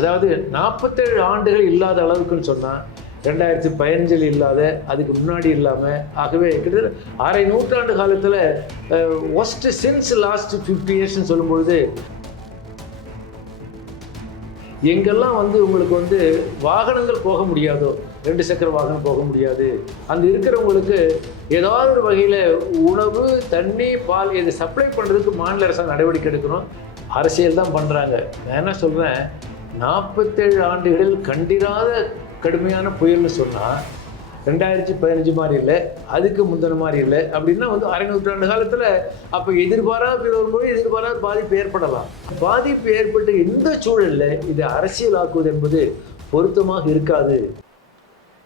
அதாவது 47 ஆண்டுகள் இல்லாத அளவுக்குன்னு சொன்னால் 2015 இல்லாத, அதுக்கு முன்னாடி இல்லாமல், ஆகவே கிட்டத்தட்ட அரை நூற்றாண்டு காலத்தில் ஒஸ்ட் சின்ஸ் லாஸ்ட் 50 இயர்ஸ்ன்னு சொல்லும்பொழுது எங்கெல்லாம் உங்களுக்கு வாகனங்கள் போக முடியாதோ, 2 சக்கர வாகனம் போக முடியாது, அந்த இருக்கிறவங்களுக்கு ஏதாவது ஒரு வகையில் உணவு, தண்ணி, பால் இதை சப்ளை பண்ணுறதுக்கு மாநில அரசாங்கம் நடவடிக்கை எடுக்கணும். அரசியல் தான் பண்ணுறாங்க. நான் என்ன சொல்கிறேன், 47 ஆண்டுகளில் கண்டிராத கடுமையான புயல்னு சொன்னால் 2015 மாதிரி இல்லை, அதுக்கு முந்தின மாதிரி இல்லை. அப்படின்னா அரை நூற்றாண்டு காலத்தில் அப்போ எதிர்பாராத வரும்போது எதிர்பாராத பாதிப்பு ஏற்படலாம். பாதிப்பு ஏற்பட்டு எந்த சூழலில் இதை அரசியலாக்குவது என்பது பொருத்தமாக இருக்காது.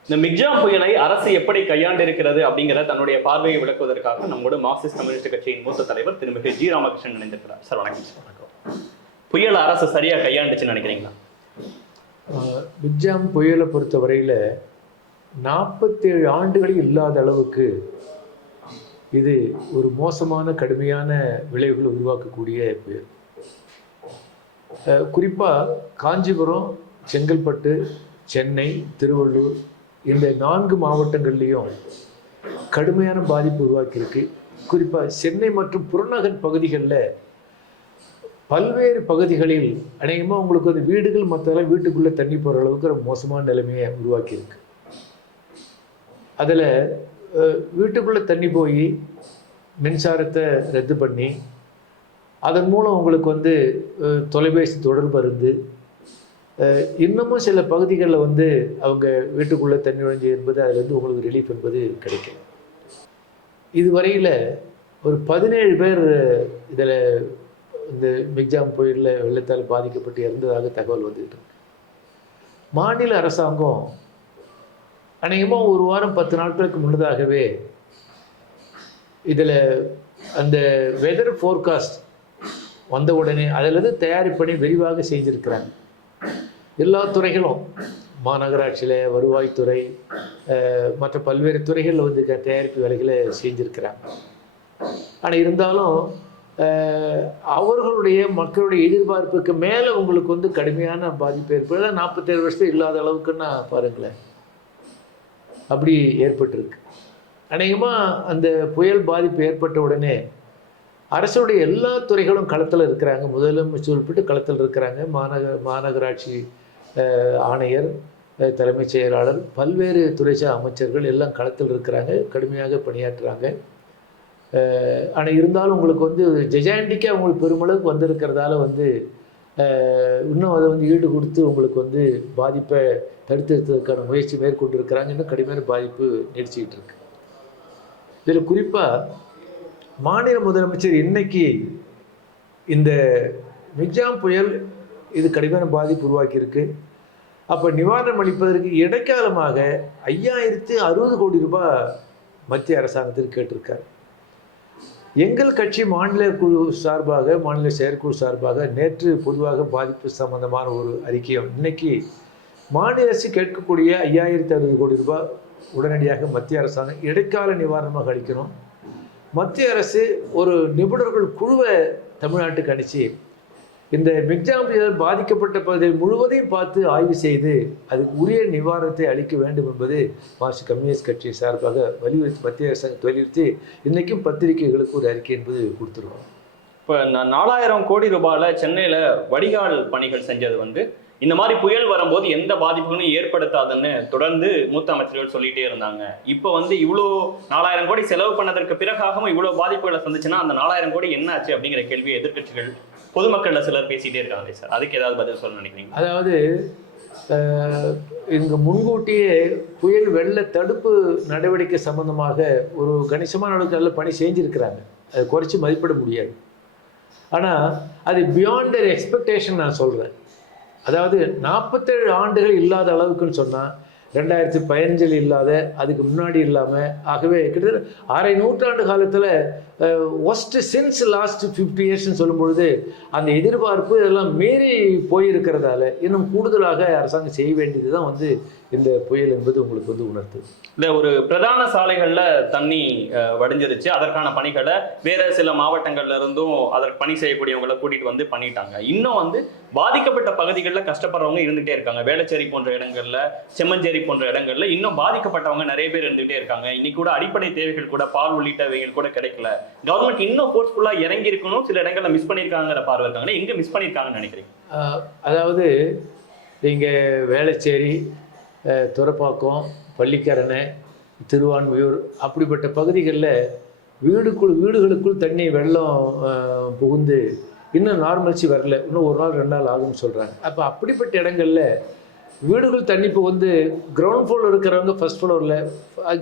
இந்த மிக்ஜாம் புயலை அரசு எப்படி கையாண்டு இருக்கிறது அப்படிங்கிற தன்னுடைய பார்வையை விளக்குவதற்காக நம்மோட மார்க்சிஸ்ட் கம்யூனிஸ்ட் கட்சியின் மூத்த தலைவர் திருமிகு ஜி ராமகிருஷ்ணன் இணைந்திருக்கிறார். சார் வணக்கம். வணக்கம். புயல் அரசு சரியா கையாண்டுச்சுன்னு நினைக்கிறீங்களா? மிக்ஜாம் புயலை பொறுத்த வரையில் 47 ஆண்டுகளில் இல்லாத அளவுக்கு இது ஒரு மோசமான கடுமையான விளைவுகளை உருவாக்கக்கூடிய புயல். குறிப்பாக காஞ்சிபுரம், செங்கல்பட்டு, சென்னை, திருவள்ளூர் இந்த 4 மாவட்டங்கள்லேயும் கடுமையான பாதிப்பு உருவாக்கியிருக்கு. குறிப்பாக சென்னை மற்றும் புறநகர் பகுதிகளில் பல்வேறு பகுதிகளில் அநேகமாக உங்களுக்கு வீடுகள் மற்றதெல்லாம் வீட்டுக்குள்ளே தண்ணி போகிற அளவுக்கு ஒரு மோசமான நிலைமையை உருவாக்கியிருக்கு. அதில் வீட்டுக்குள்ளே தண்ணி போய் மின்சாரத்தை ரத்து பண்ணி அதன் மூலம் உங்களுக்கு தொலைபேசி தொடர்பு இருந்து இன்னமும் சில பகுதிகளில் அவங்க வீட்டுக்குள்ளே தண்ணி நுழைஞ்சு என்பது அதுலேருந்து உங்களுக்கு ரிலீஃப் என்பது கிடைக்கும். இதுவரையில் ஒரு 17 பேர் இதில் இந்த மிக்ஜாம் புயலில் வெள்ளத்தால் பாதிக்கப்பட்டு இறந்ததாக தகவல் வந்துகிட்டு இருக்கு. மாநில அரசாங்கம் அநேகமாக ஒரு வாரம் 10 நாட்களுக்கு முன்னதாகவே இதில் அந்த வெதர் ஃபோர்காஸ்ட் வந்த உடனே அதிலிருந்து தயாரிப்பு பணி விரிவாக செஞ்சுருக்கிறாங்க. எல்லா துறைகளும், மாநகராட்சியில், வருவாய்த்துறை, மற்ற பல்வேறு துறைகளில் தயாரிப்பு வேலைகளை செஞ்சுருக்கிறாங்க. ஆனால் இருந்தாலும் அவர்களுடைய மக்களுடைய எதிர்பார்ப்புக்கு மேலே உங்களுக்கு கடுமையான பாதிப்பு ஏற்படுது. 47 வருஷம் இல்லாத அளவுக்குன்னா பாருங்களேன், அப்படி ஏற்பட்டிருக்கு. அநேகமாக அந்த புயல் பாதிப்பு ஏற்பட்ட உடனே அரசுடைய எல்லா துறைகளும் களத்தில் இருக்கிறாங்க. முதலமைச்சர் உட்பட்டு களத்தில் இருக்கிறாங்க. மாநகராட்சி ஆணையர், தலைமைச் செயலாளர், பல்வேறு துறைசார் அமைச்சர்கள் எல்லாம் களத்தில் இருக்கிறாங்க, கடுமையாக பணியாற்றுறாங்க. ஆனால் இருந்தாலும் உங்களுக்கு ஜெஜாண்டிக்காக அவங்களுக்கு பெருமளவுக்கு வந்திருக்கிறதால இன்னும் அதை ஈடு கொடுத்து உங்களுக்கு பாதிப்பை தடுத்துறதுக்கான முயற்சி மேற்கொண்டு இருக்கிறாங்க. இன்னும் கடுமையான பாதிப்பு நீடிச்சுக்கிட்டு இருக்கு. இதில் குறிப்பாக மாநில முதலமைச்சர் இன்னைக்கு இந்த மிக்ஜாம் புயல் இது கடுமையான பாதிப்பு உருவாக்கியிருக்கு. அப்போ நிவாரணம் அளிப்பதற்கு இடைக்காலமாக 5060 கோடி ரூபாய் மத்திய அரசாங்கத்திற்கு கேட்டிருக்காரு. எங்கள் கட்சி மாநில குழு சார்பாக, மாநில செயற்குழு சார்பாக நேற்று பொதுவாக பாதிப்பு சம்பந்தமான ஒரு அறிக்கையும், இன்னைக்கு மாநில அரசு கேட்கக்கூடிய 5060 கோடி ரூபாய் உடனடியாக மத்திய அரசாங்கம் இடைக்கால நிவாரணமாக அளிக்கணும். மத்திய அரசு ஒரு நிபுணர்கள் குழுவை தமிழ்நாட்டுக்கு அனுப்பிச்சு இந்த மிக்ஜாம் புயலால் பாதிக்கப்பட்ட பகுதிகள் முழுவதையும் பார்த்து ஆய்வு செய்து அதுக்கு உரிய நிவாரணத்தை அளிக்க வேண்டும் என்பது மார்க்சிஸ்ட் கம்யூனிஸ்ட் கட்சி சார்பாக வலியுறுத்தி மத்திய அரசாங்கம் வலியுறுத்தி இன்றைக்கும் பத்திரிகைகளுக்கு ஒரு அறிக்கை என்பது கொடுத்துருக்கோம். இப்போ 4000 கோடி ரூபாயில் சென்னையில் வடிகால் பணிகள் செஞ்சது இந்த மாதிரி புயல் வரும்போது எந்த பாதிப்புகளும் ஏற்படுத்தாதுன்னு தொடர்ந்து மூத்த அமைச்சர்கள் சொல்லிட்டே இருந்தாங்க. இப்போ இவ்வளோ 4000 கோடி செலவு பண்ணதற்கு பிறகாகவும் இவ்வளோ பாதிப்புகளை சந்திச்சுன்னா அந்த 4000 கோடி என்ன ஆச்சு அப்படிங்கிற கேள்வியை எதிர்க்கட்சிகள், பொதுமக்கள் சிலர் பேசிகிட்டே இருக்காங்க. சார், அதுக்கு ஏதாவது பதில் சொல்ல நினைக்கிறீங்க? அதாவது இங்கே முன்கூட்டியே புயல் வெள்ள தடுப்பு நடவடிக்கை சம்பந்தமாக ஒரு கணிசமான அளவுக்கு நல்ல பணி செஞ்சுருக்கிறாங்க. அதை குறைச்சி மதிப்பிட முடியாது. ஆனால் அது பியாண்ட் எக்ஸ்பெக்டேஷன் நான் சொல்கிறேன். அதாவது 47 ஆண்டுகள் இல்லாத அளவுக்குன்னு சொன்னால் 2015 இல்லாத, அதுக்கு முன்னாடி இல்லாமல், ஆகவே கிட்டத்தட்ட அரை நூற்றாண்டு காலத்தில் ஒஸ்ட் சின்ஸ் லாஸ்ட் 50 இயர்ஸ்ன்னு சொல்லும்பொழுது அந்த எதிர்பார்ப்பு இதெல்லாம் மீறி போயிருக்கிறதால இன்னும் கூடுதலாக அரசாங்கம் செய்ய வேண்டியது தான் இந்த புயல் என்பது உங்களுக்கு உணர்த்துது. இந்த ஒரு பிரதான சாலைகளில் தண்ணி வடிஞ்சிருச்சு. அதற்கான பணிகளை வேறு சில மாவட்டங்கள்ல இருந்தும் அதற்கு பணி செய்யக்கூடியவங்களை கூட்டிகிட்டு பண்ணிட்டாங்க. இன்னும் பாதிக்கப்பட்ட பகுதிகளில் கஷ்டப்படுறவங்க இருந்துகிட்டே இருக்காங்க. வேளச்சேரி போன்ற இடங்கள்ல, செம்மஞ்சேரி போன்ற இடங்கள்ல இன்னும் பாதிக்கப்பட்டவங்க நிறைய பேர் இருந்துகிட்டே இருக்காங்க. இன்னைக்கு கூட அடிப்படை தேவைகள் கூட, பால் உள்ளிட்டவைகள் கூட கிடைக்கல. கவர்மெண்ட் இன்னும் ஃபோர்ஸ்ஃபுல்லா இறங்கி இருக்கணும், சில இடங்கள்ல மிஸ் பண்ணியிருக்காங்கிற பார்வை இருக்காங்க. எங்க மிஸ் பண்ணியிருக்காங்கன்னு நினைக்கிறீங்க? அதாவது இங்கே வேளச்சேரி, துறப்பாக்கம், பள்ளிக்கரணை, திருவான்மியூர் அப்படிப்பட்ட பகுதிகளில் வீடுகளுக்குள் தண்ணி வெள்ளம் புகுந்து இன்னும் நார்மல்சி வரல, இன்னும் 1 நாள் 2 நாள் ஆகும்னு சொல்கிறாங்க. அப்போ அப்படிப்பட்ட இடங்களில் வீடுகள் தண்ணி புகுந்து கிரவுண்ட் ஃப்ளோரில் இருக்கிறவங்க ஃபஸ்ட் ஃப்ளோரில்,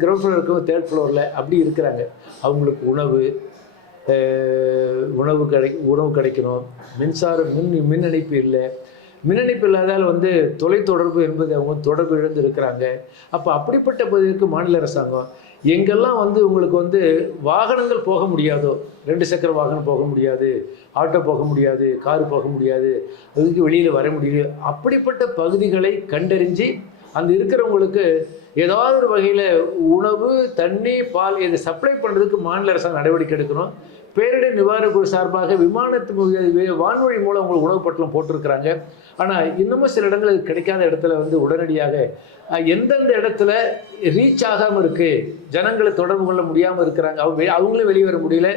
கிரவுண்ட் ஃப்ளோரில் இருக்கிறவங்க 3rd ஃப்ளோரில் அப்படி இருக்கிறாங்க. அவங்களுக்கு உணவு கிடைக்கணும். மின் இணைப்பு இல்லை. மின் இணைப்பு இல்லாதால் தொலைத்தொடர்பு என்பது அவங்க தொடர்பு இழந்து இருக்கிறாங்க. அப்போ அப்படிப்பட்ட பகுதிக்கு மாநில அரசாங்கம் எங்கெல்லாம் உங்களுக்கு வாகனங்கள் போக முடியாதோ, 2 சக்கர வாகனம் போக முடியாது, ஆட்டோ போக முடியாது, காரு போக முடியாது, அதுக்கு வெளியில் வர முடியல, அப்படிப்பட்ட பகுதிகளை கண்டறிஞ்சு அந்த இருக்கிறவங்களுக்கு ஏதாவது ஒரு வகையில் உணவு, தண்ணி, பால் இதை சப்ளை பண்ணுறதுக்கு மாநில அரசாங்கம் நடவடிக்கை எடுக்கணும். பேரிடர் நிவாரணக் குழு சார்பாக வான்வழி மூலம் உங்களுக்கு உணவு பட்டலம் போட்டிருக்கிறாங்க. ஆனால் இன்னமும் சில இடங்கள் கிடைக்காத இடத்துல உடனடியாக எந்தெந்த இடத்துல ரீச் ஆகாமல் இருக்குது, ஜனங்களை தொடர்பு கொள்ள முடியாமல் இருக்கிறாங்க, அவங்களும் வெளியே வர முடியல,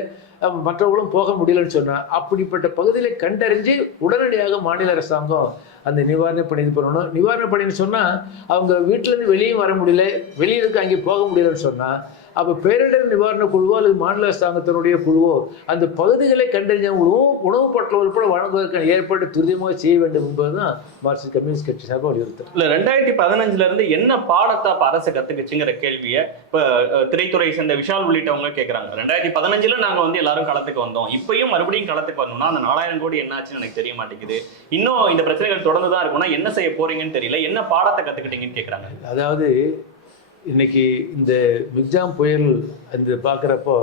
மற்றவங்களும் போக முடியலன்னு சொன்னால் அப்படிப்பட்ட பகுதிகளை கண்டறிஞ்சு உடனடியாக மாநில அரசாங்கம் அந்த நிவாரண பணி இது பண்ணணும். நிவாரண பணின்னு சொன்னால் அவங்க வீட்டிலேருந்து வெளியும் வர முடியல, வெளியிருக்கு அங்கே போக முடியலன்னு சொன்னால் அப்போ பேரிடர் நிவாரண குழுவோ அல்லது மாநில அரசாங்கத்தினுடைய குழுவோ அந்த பகுதிகளை கண்டறிஞ்ச உணவு பொருட்கள் உட்பட வழங்குவதற்கான ஏற்பாடு துரிதமாக செய்ய வேண்டும் என்பதுதான் மார்க்சிஸ்ட் கம்யூனிஸ்ட் கட்சி சார்பாக வலியுறுத்தல். இல்லை 2015 இருந்து என்ன பாடத்தை இப்போ அரசு கற்றுக்குச்சுங்கிற கேள்வியை இப்போ திரைத்துறை சேர்ந்த விஷால் உள்ளிட்டவங்க கேட்குறாங்க. 2015 நாங்கள் எல்லாரும் களத்துக்கு வந்தோம், இப்பயும் மறுபடியும் களத்துக்கு வரணும்னா அந்த 4000 கோடி என்னாச்சுன்னு எனக்கு தெரிய மாட்டேங்குது, இன்னும் இந்த பிரச்சனைகள் தொடர்ந்து தான் இருக்கும்னா என்ன செய்ய போறீங்கன்னு தெரியல, என்ன பாடத்தை கற்றுக்கிட்டீங்கன்னு கேட்குறாங்க. அதாவது இன்னைக்கு இந்த மிக்ஜாம் புயல் பார்க்குறப்போ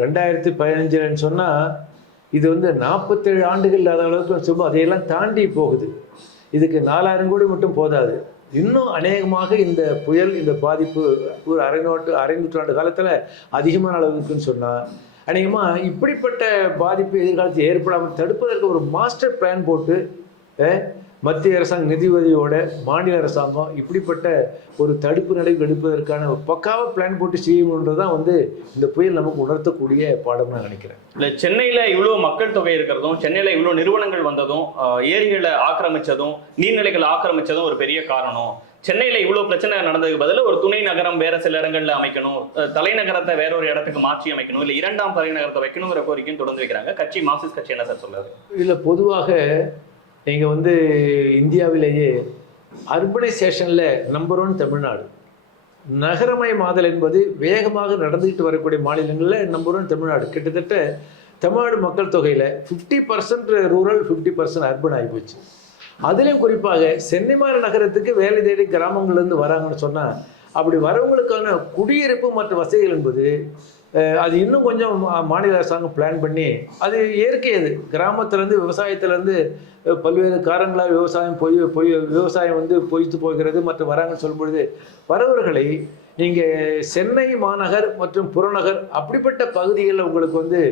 2015 சொன்னால் இது 47 ஆண்டுகள் இல்லாத அளவுக்கு சொல்லுவோம், அதையெல்லாம் தாண்டி போகுது. இதுக்கு 4000 கோடி மட்டும் போதாது, இன்னும் அநேகமாக இந்த புயல், இந்த பாதிப்பு ஒரு அரை நூற்றாண்டு காலத்தில் அதிகமான அளவுக்குன்னு சொன்னால் அநேகமாக இப்படிப்பட்ட பாதிப்பு எதிர்காலத்தில் ஏற்படாமல் தடுப்பதற்கு ஒரு மாஸ்டர் பிளான் போட்டு மத்திய அரசாங்க நிதி உதவியோட மாநில அரசாங்கம் இப்படிப்பட்ட ஒரு தடுப்பு நடவடிக்கை எடுப்பதற்கான பக்காவாக பிளான் போட்டு செய்யணுன்றதான் இந்த புயல் நமக்கு உணர்த்தக்கூடிய பாடம் நான் நினைக்கிறேன். இல்லை, சென்னையில் இவ்வளோ மக்கள் தொகை இருக்கிறதும், சென்னையில் இவ்வளோ நிறுவனங்கள் வந்ததும், ஏரிகளை ஆக்கிரமிச்சதும், நீர்நிலைகளை ஆக்கிரமிச்சதும் ஒரு பெரிய காரணம். சென்னையில் இவ்வளோ பிரச்சனை நடந்ததுக்கு பதில் ஒரு துணை நகரம் வேற சில இடங்கள்ல அமைக்கணும், தலைநகரத்தை வேற ஒரு இடத்துக்கு மாற்றி அமைக்கணும், இல்லை 2ஆம் தலைநகரத்தை வைக்கணுங்கிற கோரிக்கையும் தொடர்ந்து வைக்கிறாங்க. மார்க்சிஸ்ட் கட்சி என்ன சார் சொல்றாரு? இல்லை, பொதுவாக நீங்கள் இந்தியாவிலேயே அர்பனைசேஷனில் நம்பர் 1 தமிழ்நாடு. நகரமயமாதல் என்பது வேகமாக நடந்துக்கிட்டு வரக்கூடிய மாநிலங்களில் நம்பர் 1 தமிழ்நாடு. கிட்டத்தட்ட தமிழ்நாடு மக்கள் தொகையில் 50% ரூரல், 50% அர்பன் ஆகிப்போச்சு. அதுலேயும் குறிப்பாக சென்னை நகரத்துக்கு வேலை தேடி கிராமங்கள்லேருந்து வராங்கன்னு சொன்னால் அப்படி வரவங்களுக்கான குடியிருப்பு மற்றும் வசதிகள் என்பது அது இன்னும் கொஞ்சம் மாநில அரசாங்கம் பிளான் பண்ணி, அது இயற்கை, அது கிராமத்துலேருந்து விவசாயத்துலேருந்து பல்வேறு காரணங்களால் விவசாயம் பொய்த்து போகிறது மற்றும் வராங்கன்னு சொல்லும் பொழுது வரவர்களை நீங்கள் சென்னை மாநகர் மற்றும் புறநகர் அப்படிப்பட்ட பகுதிகளில் உங்களுக்கு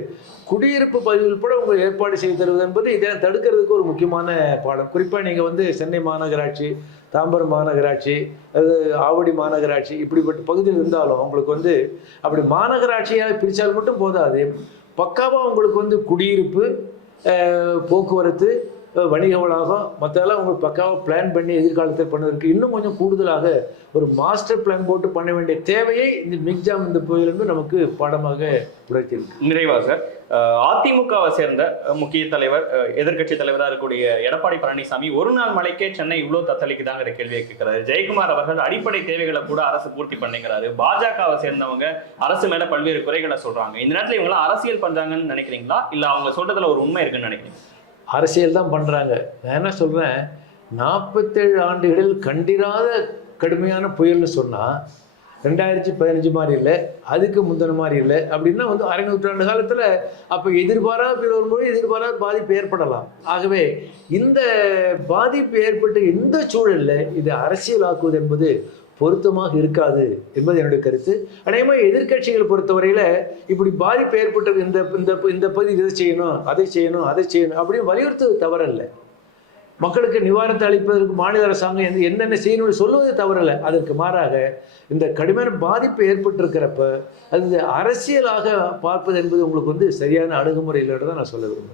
குடியிருப்பு பகுதிகள் கூட உங்களுக்கு ஏற்பாடு செய்து தருவது என்பது இதை தடுக்கிறதுக்கு ஒரு முக்கியமான பாடம். குறிப்பாக நீங்கள் சென்னை மாநகராட்சி, தாம்பரம் மாநகராட்சி, அது ஆவடி மாநகராட்சி இப்படிப்பட்ட பகுதியில் இருந்தாலும் உங்களுக்கு அப்படி மாநகராட்சியாக பிரித்தால் மட்டும் போதாது, பக்காவாக உங்களுக்கு குடியிருப்பு, போக்குவரத்து, வணிக வளாகம் மற்றெல்லாம் உங்களுக்கு பக்காவாக பிளான் பண்ணி எதிர்காலத்தில் பண்ணுவதற்கு இன்னும் கொஞ்சம் கூடுதலாக ஒரு மாஸ்டர் பிளான் போட்டு பண்ண வேண்டிய தேவையை இந்த மிக்ஜாம் இந்த புயலிருந்து நமக்கு பாடமாக உழைத்திருக்கு. நிறைவா சார், அதிமுகவை சேர்ந்த முக்கிய தலைவர், எதிர்கட்சி தலைவராக இருக்கக்கூடிய எடப்பாடி பழனிசாமி ஒரு நாள் மழைக்கே சென்னை இவ்வளோ தத்தளிக்குதாங்கிற கேள்வியை கேட்கிறாரு. ஜெயக்குமார் அவர்கள் அடிப்படை தேவைகளை கூட அரசு பூர்த்தி பண்ணுங்கிறாரு. பாஜகவை சேர்ந்தவங்க அரசு மேல பல்வேறு குறைகளை சொல்றாங்க. இந்த நேரத்தில் இவங்களாம் அரசியல் பண்றாங்கன்னு நினைக்கிறீங்களா, இல்லை அவங்க சொல்றதுல ஒரு உண்மை இருக்குன்னு நினைக்கிறீங்க? அரசியல் தான் பண்ணுறாங்க. நான் என்ன சொல்கிறேன், 47 ஆண்டுகளில் கண்டிராத கடுமையான புயல்னு சொன்னால் 2015 மாதிரி இல்லை, அதுக்கு முந்தின மாதிரி இல்லை. அப்படின்னா அரை நூற்றாண்டு காலத்தில் அப்போ எதிர்பாராத வரும்போது எதிர்பாராத பாதிப்பு ஏற்படலாம். ஆகவே இந்த பாதிப்பு ஏற்பட்டு இந்த சூழலில் இது அரசியலாக்குவது என்பது பொருத்தமாக இருக்காது என்பது என்னுடைய கருத்து. அநேகமாக எதிர்கட்சிகளை பொறுத்தவரையில் இப்படி பாதிப்பு ஏற்பட்டது இந்த இந்த இந்த பகுதி இதை செய்யணும், அதை செய்யணும், அதை செய்யணும் அப்படின்னு வலியுறுத்துவது தவறல்ல. மக்களுக்கு நிவாரணத்தை அளிப்பதற்கு மாநில அரசாங்கம் என்னென்ன செய்யணும்னு சொல்லுவது தவறல்ல. அதற்கு மாறாக இந்த கடுமையான பாதிப்பு ஏற்பட்டிருக்கிறப்ப அது அரசியலாக பார்ப்பது என்பது உங்களுக்கு சரியான அணுகுமுறை இல்லைன்னு தான் நான் சொல்ல விரும்புகிறேன்.